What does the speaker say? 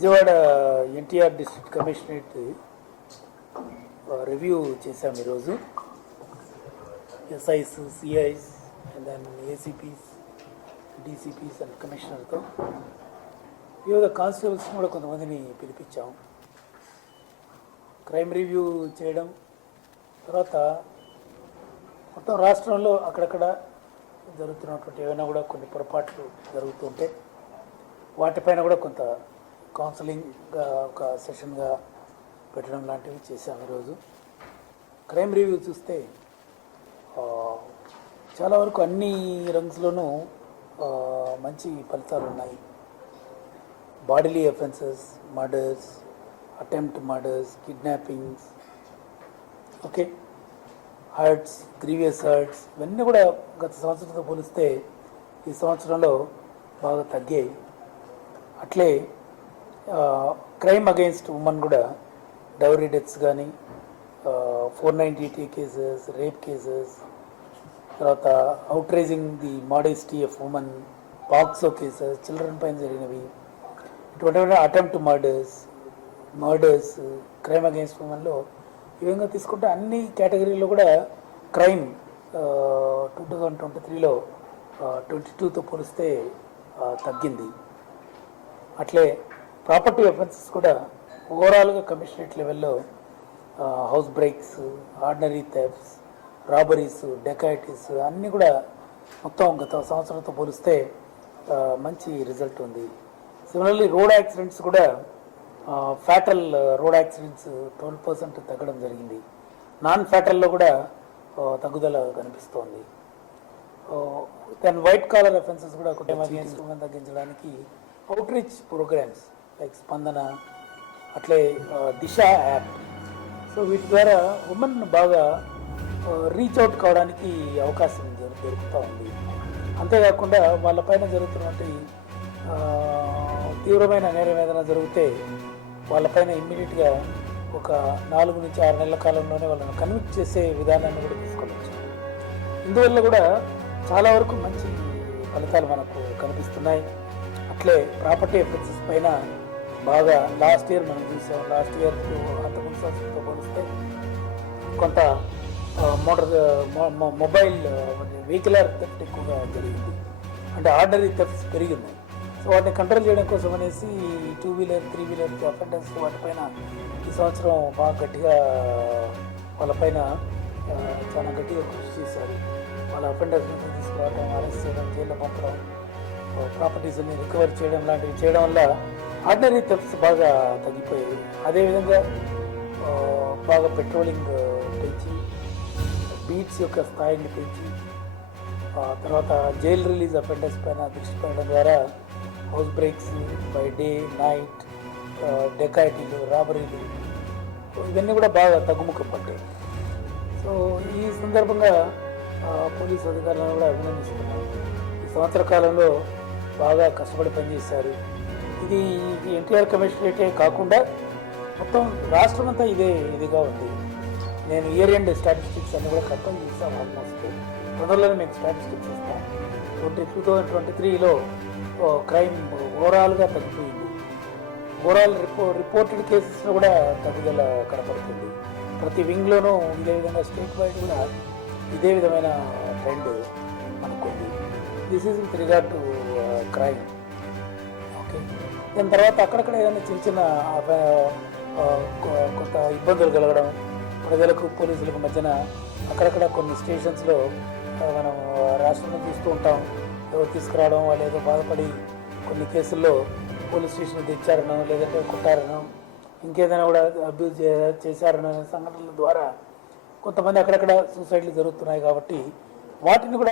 Vijayawada NTR district commissionerate review చేశాం ఈరోజు. SIs CIs and then ACPs DCPs and కమిషనర్తో వివిధ constables కూడా కొంతమందిని పిలిపించాం. క్రైమ్ రివ్యూ చేయడం తర్వాత మొత్తం రాష్ట్రంలో అక్కడక్కడ జరుగుతున్నటువంటి ఏమైనా కూడా కొన్ని పొరపాట్లు జరుగుతుంటే వాటిపైన కూడా కొంత కౌన్సిలింగ్గా ఒక సెషన్గా పెట్టడం లాంటివి చేశాం ఈరోజు. క్రైమ్ రివ్యూ చూస్తే చాలా వరకు అన్ని రంగ్స్లోనూ మంచి ఫలితాలు ఉన్నాయి. Bodily offences murders attempt murders kidnappings okay hurts grievous hurts ఇవన్నీ కూడా గత సంవత్సరంతో పోలిస్తే ఈ సంవత్సరంలో బాగా తగ్గాయి. అట్లే క్రైమ్ అగెయిన్స్ట్ ఉమెన్ కూడా డౌరీ డెత్స్ కానీ four ninety T cases rape cases తర్వాత outraging the modesty of women POCSO cases children పైన జరిగినవి. ఇటువంటి attempt murders murders crime against ఉమెన్లో ఈ విధంగా తీసుకుంటే అన్ని కేటగిరీలో కూడా క్రైమ్ టూ థౌజండ్ ట్వంటీ త్రీలో ట్వంటీ టూతో పోలిస్తే తగ్గింది. అట్లే ప్రాపర్టీ అఫెన్సెస్ కూడా ఓవరాల్గా కమిషనరేట్ లెవెల్లో house breaks ordinary thefts robberies dacoities అన్నీ కూడా మొత్తం గత సంవత్సరంతో పోలిస్తే మంచి రిజల్ట్ ఉంది. సిమిలర్లీ రోడ్ యాక్సిడెంట్స్ కూడా fatal road accidents twelve percent తగ్గడం జరిగింది. నాన్ ఫ్యాటల్లో కూడా తగ్గుదల కనిపిస్తోంది. దెన్ వైట్ కాలర్ అఫెన్సెస్ కూడా కుటుంబ తగ్గించడానికి అవుట్ రీచ్ ప్రోగ్రామ్స్ లైక్ స్పందన అట్లే దిశ యాప్ సో వీటి ద్వారా ఉమెన్ బాగా రీచ్ అవుట్ కావడానికి అవకాశం దొరుకుతూ ఉంది అంతేకాకుండా వాళ్ళపైన జరుగుతున్నటువంటి తీవ్రమైన నేరం ఏదైనా జరిగితే వాళ్ళపైన ఇమ్మీడియట్గా ఒక నాలుగు నుంచి ఆరు నెలల కాలంలోనే వాళ్ళని కన్విక్ట్ చేసే విధానాన్ని కూడా తీసుకోవచ్చు ఇందువల్ల కూడా చాలా వరకు మంచి ఫలితాలు మనకు కనిపిస్తున్నాయి. అట్లే ప్రాపర్టీ ఎఫెన్సెస్ పైన బాగా లాస్ట్ ఇయర్ మనం చూసాం. లాస్ట్ ఇయర్ అంతకుముందు సంవత్సరంతో పోలిస్తే కొంత మోటార్ మొబైల్ వెహికలర్ థెఫ్ట్ ఎక్కువగా జరిగింది. అంటే ఆర్డరీ థెఫ్ట్స్ పెరిగింది. సో వాటిని కంట్రోల్ చేయడం కోసం అనేసి two wheeler three wheeler offenders వాటిపైన ఈ సంవత్సరం బాగా గట్టిగా వాళ్ళపైన చాలా గట్టిగా కృషి చేశారు. వాళ్ళ అఫెండర్స్ నుంచి తీసుకురావడం అరెస్ట్ చేయడం జైల్లో పంపడం ప్రాపర్టీస్ని రికవర్ చేయడం లాంటివి చేయడం వల్ల ఆర్డినరీ థెఫ్ట్స్ బాగా తగ్గిపోయాయి. అదేవిధంగా బాగా పెట్రోలింగ్ పెంచి బీట్స్ యొక్క స్థాయిని పెంచి తర్వాత జైల్ రిలీజ్ అఫెండర్స్ పైన దృష్టి పెట్టడం ద్వారా house breaks by day night డెకాయిటీలు రాబరీలు ఇవన్నీ కూడా బాగా తగ్గుముఖం పట్టాయి సో ఈ సందర్భంగా పోలీస్ అధికారులను కూడా అభినందిస్తున్నాను. ఈ సంవత్సర కాలంలో బాగా కష్టపడి పనిచేశారు ఇది ఇది ఎన్టీఆర్ కమిషనరేటే కాకుండా మొత్తం రాష్ట్రం అంతా ఇదే ఇదిగా ఉంది. నేను ఇయర్ ఎండ్ స్టాటిస్టిక్స్ అన్ని కూడా కట్టం చేస్తాం ఆల్మోస్ట్. తొందరలోనే మేము స్టాటిస్టిక్స్ ఇస్తాం ట్వంటీ టూ థౌజండ్ ట్వంటీ త్రీలో క్రైమ్ ఓవరాల్గా తగ్గిపోయింది. ఓవరాల్ రిపో రిపోర్టెడ్ కేసెస్లో కూడా తగ్గుదల కనపడుతుంది. ప్రతి వింగ్లోనూ ఇదే విధంగా స్టేట్ వైడ్ కూడా ఇదే విధమైన ట్రెండ్ అనుకుంది this is with regard to crime. Okay? దాని తర్వాత అక్కడక్కడ ఏదైనా చిన్న చిన్న కొ- కొంత ఇబ్బందులు కలగడం ప్రజలకు పోలీసులకు మధ్యన అక్కడక్కడ కొన్ని స్టేషన్స్లో మనం రాష్ట్రం రాష్ట్రంలో చూస్తూ ఉంటాం. ఎవరు తీసుకురావడం వాళ్ళు ఏదో బాధపడి కొన్ని కేసుల్లో పోలీస్ స్టేషన్ తెచ్చారనో లేదంటే కొట్టారనో ఇంకేదైనా కూడా అబ్యూజ్ చేశారనో సంఘటనల ద్వారా కొంతమంది అక్కడక్కడ సూసైడ్లు జరుగుతున్నాయి కాబట్టి వాటిని కూడా